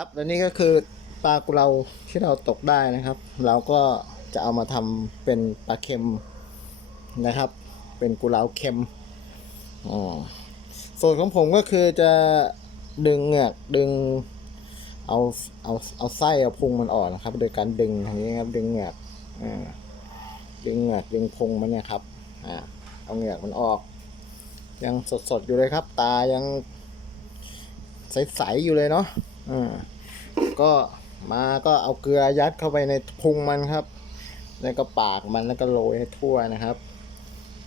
ครับและนี่ก็คือปลากุเลาที่เราตกได้นะครับ เราก็จะเอามาทำเป็นปลาเค็มนะครับ เป็นกุเลาเค็มอ๋อส่วนของผมก็คือจะดึงเหงือกดึงเอาเอาเอาไส้เอาพุงมันออกนะครับ โดยการดึงอย่างนี้ครับ ดึงเหงือกอ่าดึงเหงือกดึงพุงมันเนี่ยครับอ่าเอาเหงือกมันออก ยังสดๆอยู่เลยครับ ตายังใสๆอยู่เลยเนาะ อ่าก็มาก็เอาเกลือยัดเข้าไปในพุงมันครับ แล้วก็ปากมันแล้วก็โรยให้ทั่วนะครับ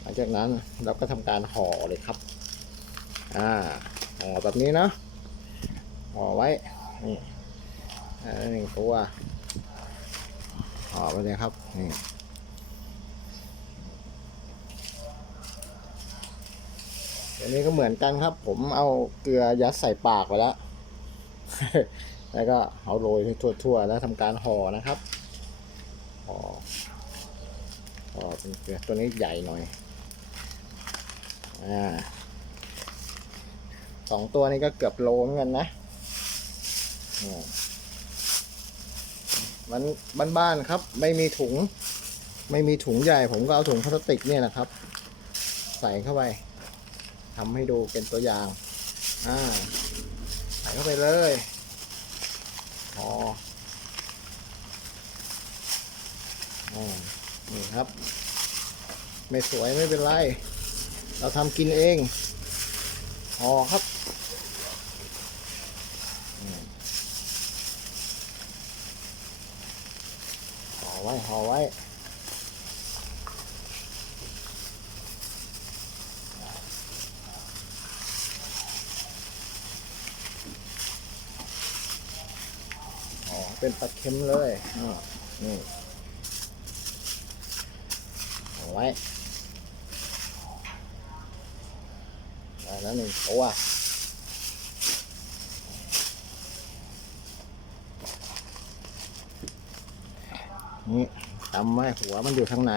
หลังจากนั้นเราก็ทำการห่อเลยครับ อ่าห่อแบบนี้เนาะห่อไว้นี่อ่าหนึ่งตัวห่อไปเลยครับนี่อันนี้ก็เหมือนกันครับ ผมเอาเกลือยัดใส่ปากไปแล้ว แล้วก็เอาโรยให้ทั่วๆ แล้วทำการห่อนะครับห่อห่อเป็นเกลือตัวนี้ใหญ่หน่อยอ่าสองตัวนี้ก็เกือบโลเหมือนกันนะอ่ามันบ้านๆครับ ไม่มีถุง ไม่มีถุงใหญ่ ผมก็เอาถุงพลาสติกเนี่ยนะครับ ใส่เข้าไปทำให้ดูเป็นตัวอย่าง อ่า ส่เข้าไปเลยอ๋ออ๋อนี่ครับ ไม่สวยไม่เป็นไร เราทำกินเองห่อครับห่อไว้ห่อไว้ เป็นปลาเค็มเลยอ่านี่เอาไว้แล้วหนึ่งตัวนี่จำไว้หัวมันอยู่ทางไหน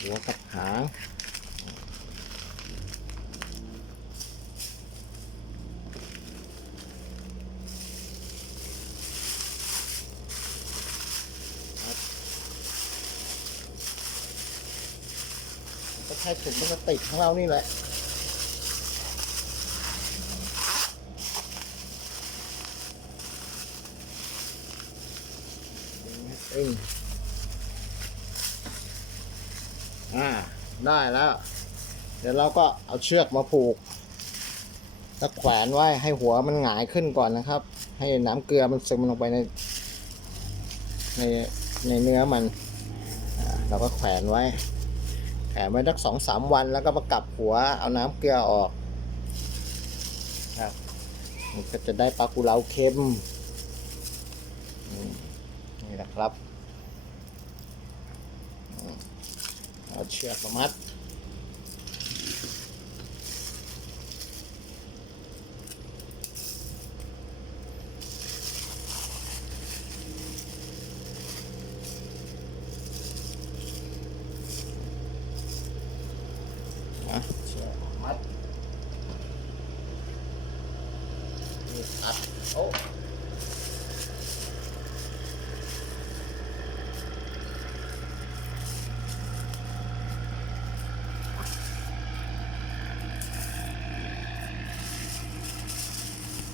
หัวกับหาง ใช้ถุงพลาสติกของเรานี่แหละเองอ่า ได้แล้ว เดี๋ยวเราก็เอาเชือกมาผูก แล้วแขวนไว้ให้หัวมันหงายขึ้นก่อนนะครับ ให้น้ำเกลือมันซึมลงไปใน ในในเนื้อมัน เราก็แขวนไว้ แถมไว้สักสองสามวันแล้วก็มากลับหัวเอาน้ำเกลือออกครับมันก็จะได้ปลากุเลาเค็มนี่นะครับเอาเชือกมามัดนะเชือกมัดนี่อัด โอ้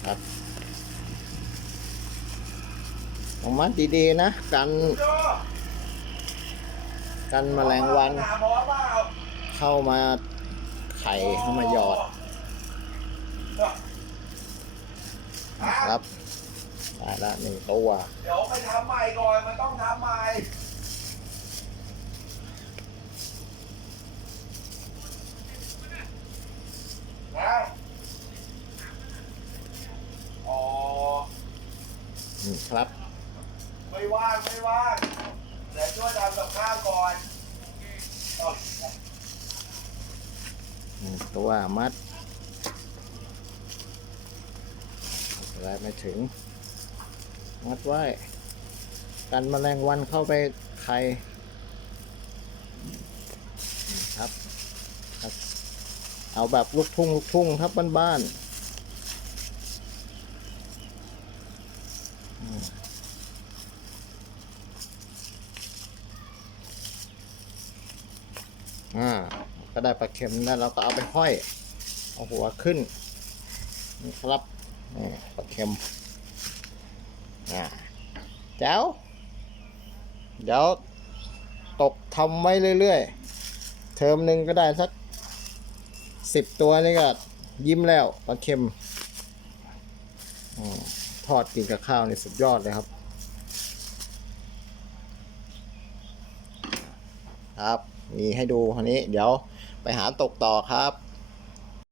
ครับเอามัดดีๆนะ กัน กันแมลงวัน เข้ามาไข่เข้ามาหยอดน ครับได้ละหนึ่งตัวเดี๋ยวไปทำใหม่ก่อนมันต้องทำใหม่นะอ๋อนี่ครับ ไม่ว่างไม่ว่างเดี๋ยวช่วยทำกับข้าวก่อนเอาหนึ่งตัวมัด อะไรไม่ถึงมัดไว้กันแมลงวันเข้าไปไข่ครับครับ เอาแบบลูกทุ่งลูกทุ่งครับบ้านๆอ่าก็ได้ปลาเค็มแล้วเราก็เอาไปห้อย เอาหัวขึ้นครับ ปลาเค็มอ่าแจ๋วเดี๋ยวตกทำไว้เรื่อยๆ เทอมหนึ่งก็ได้สักสิบตัวนี่ก็ยิ้มแล้วปลาเค็มอทอดกินกับข้าวนี่สุดยอดเลยครับ ครับ มีให้ดูคนนี้ เดี๋ยวไปหาตกต่อครับ